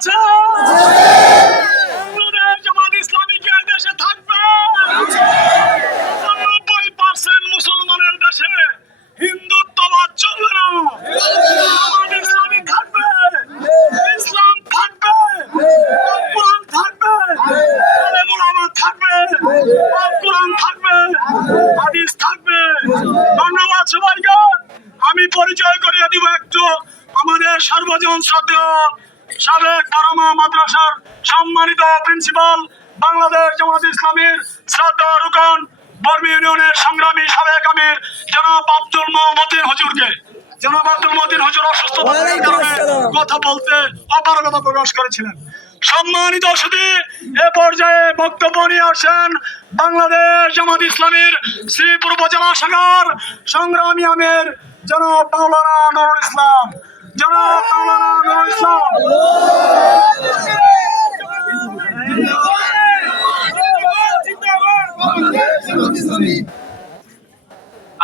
আছে? বাংলাদেশ জামাত ইসলামী কি এই দেশে থাকবে? 90% মুসলমানের দেশে হিন্দুত্ববাদ চলবে না। জামাত ইসলামী থাকবে, ইসলাম থাকবে, কোরআন থাকবে, আলেম ওলামা থাকবে, কোরআন থাকবে, হাদিস থাকবে। ধন্যবাদ সবাইকে। আমি পরিচয় করিয়ে দিব একটু আমাদের সর্বজন শ্রদ্ধেয় সাবেক দারমা মাদ্রাসার সম্মানিত প্রিন্সিপাল, বাংলাদেশ জামাত ইসলামীর শ্রদ্ধেয় রুকন, বর্মী ইউনিয়নের সংগ্রামী সাবেক আমির জনাব আব্দুল মতিন হুজুরকে। জনাব আব্দুল মতিন হুজুর অসুস্থতার কারণে কথা বলতে অপারগতা প্রকাশ করেছিলেন। সম্মানিত সুধী, এ পর্যায়ে বক্তব্য নিয়ে আসেন বাংলাদেশ জামাত ইসলামীর শ্রীপুর উপজেলা শাখার সংগ্রামী আমির জনাব মাওলানা নুরুল ইসলাম। জনাব মাওলানা নুরুল ইসলাম।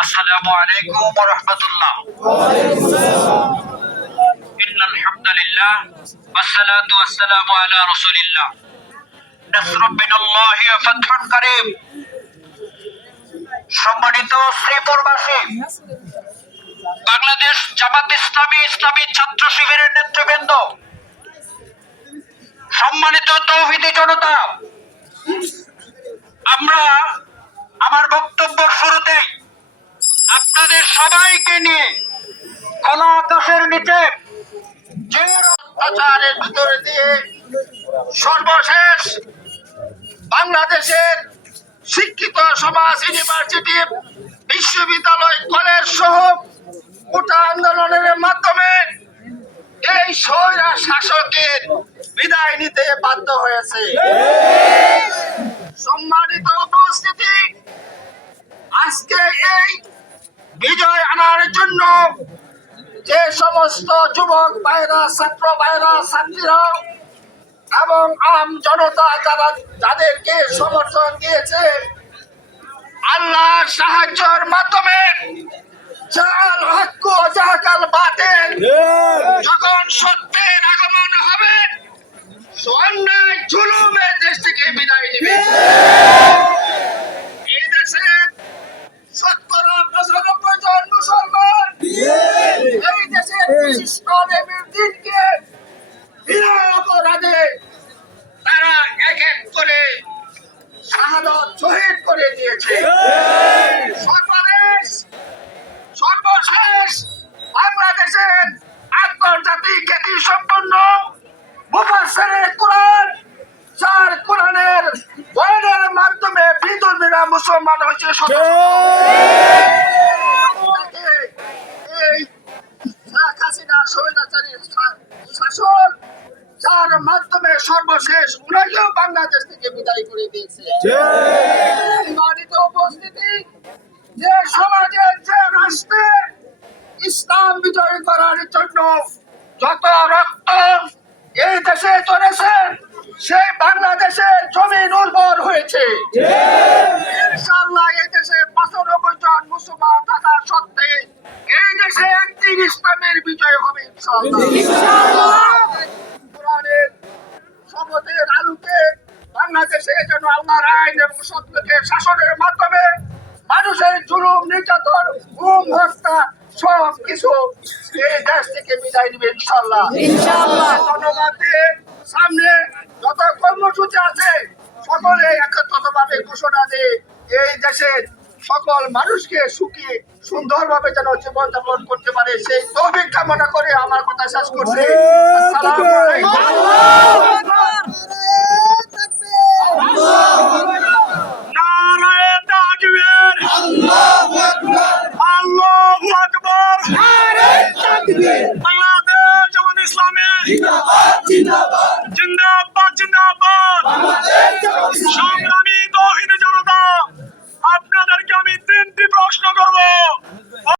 আসসালামু আলাইকুম ওয়া রাহমাতুল্লাহ। ইন্নাল হামদুলিল্লাহ ওয়াসসালাতু ওয়াসসালামু আলা রাসূলিল্লাহ। নাসরুম মিনাল্লাহি ওয়া ফাতহুন কারীম। সম্মানিত শ্রীপুরবাসী, বাংলাদেশ জামাত ইসলামী ইসলামী ছাত্র শিবিরের নেতৃবৃন্দ, সম্মানিত তৌহিদি জনতা, আমরা আমার বক্তব্য শুরুতেই আপনাদের সবাইকে নিয়ে খোলা আকাশের নিচে যে অত্যাচারের ভিতরে দিয়ে সর্বশেষ বাংলাদেশের শিক্ষিত সমাজ, ইউনিভার্সিটি, বিশ্ববিদ্যালয়, কলেজ সহ গোটা আন্দোলনের মাধ্যমে এই স্বৈরা শাসকের বিদায় নিতে বাধ্য হয়েছে। সম্মানিত উপস্থিতি, আজকে এই বিজয় আনার জন্য যে সমস্ত যুবক ভাইরা, ছাত্র ভাইরা, ছাত্রীরা এবং আম জনতা যারা যাদেরকে সমর্থন দিয়েছে, আল্লাহর সাহায্যের মাধ্যমে জাল হক ও জাহাকাল বাতিল যখন সত্যের আগমন হবে, অন্যায় জুলুমের দেশ থেকে বিদায় নেবে। এই দেশে 70-95 জন মুসলমান এই দেশের বিশিষ্ট আলেমের দিনকে বিনা অপরাধে তারা এক এক করে শাহাদাত শহীদ করে দিয়েছে। সর্বশেষ বাংলাদেশের আন্তর্জাতিক খ্যাতি সম্পন্ন মুফাসসিরে কোরআন, যার কোরআনের বয়ানের মাধ্যমে বিধর্মীরা মুসলমান হয়েছে, এই শেখ হাসিনা স্বৈরাচারী শাসন, যার মাধ্যমে সর্বশেষ উনাকেও বাংলাদেশ থেকে বিদায় করে দিয়েছে। সম্মানিত উপস্থিতি, যে সমাজের, যে রাষ্ট্রে ইসলাম বিজয় করার জন্য যত রক্ত এই দেশে চলেছে, সেই বাংলাদেশের জমিন উর্বর হয়েছে। ইনশাআল্লাহ এই দেশে 95 জন মুসলমান থাকা সত্ত্বে এই দেশে একদিন ইসলামের বিজয় হবে ইনশাআল্লাহ। কোরআনের শপথের আলোকে বাংলাদেশে যেন আল্লাহর আইন এবং সত্যকে শাসনের মাধ্যমে মানুষের জুলুম, নির্যাতন, গুম, হত্যা সব কিছু এই দেশ থেকে বিদায় নিবে ইনশাআল্লাহ। ধন্যবাদ দিয়ে সামনে যত কর্মসূচি আছে সকলে একত্রিতভাবে ঘোষণা দিয়ে এই দেশের সকল মানুষকে সুখী সুন্দরভাবে যেন জীবনযাপন করতে পারে, সেই তৌফিক কামনা করে আমার কথা শেষ করছি। আসসালামু আলাইকুম। নারায়ে তাকবীর, আল্লাহু আকবার, আল্লাহু আকবার, নারায়ে তাকবীর। বাংলাদেশ জামাত ইসলামী জিন্দাবাদ, জিন্দাবাদ, জিন্দাবাদ।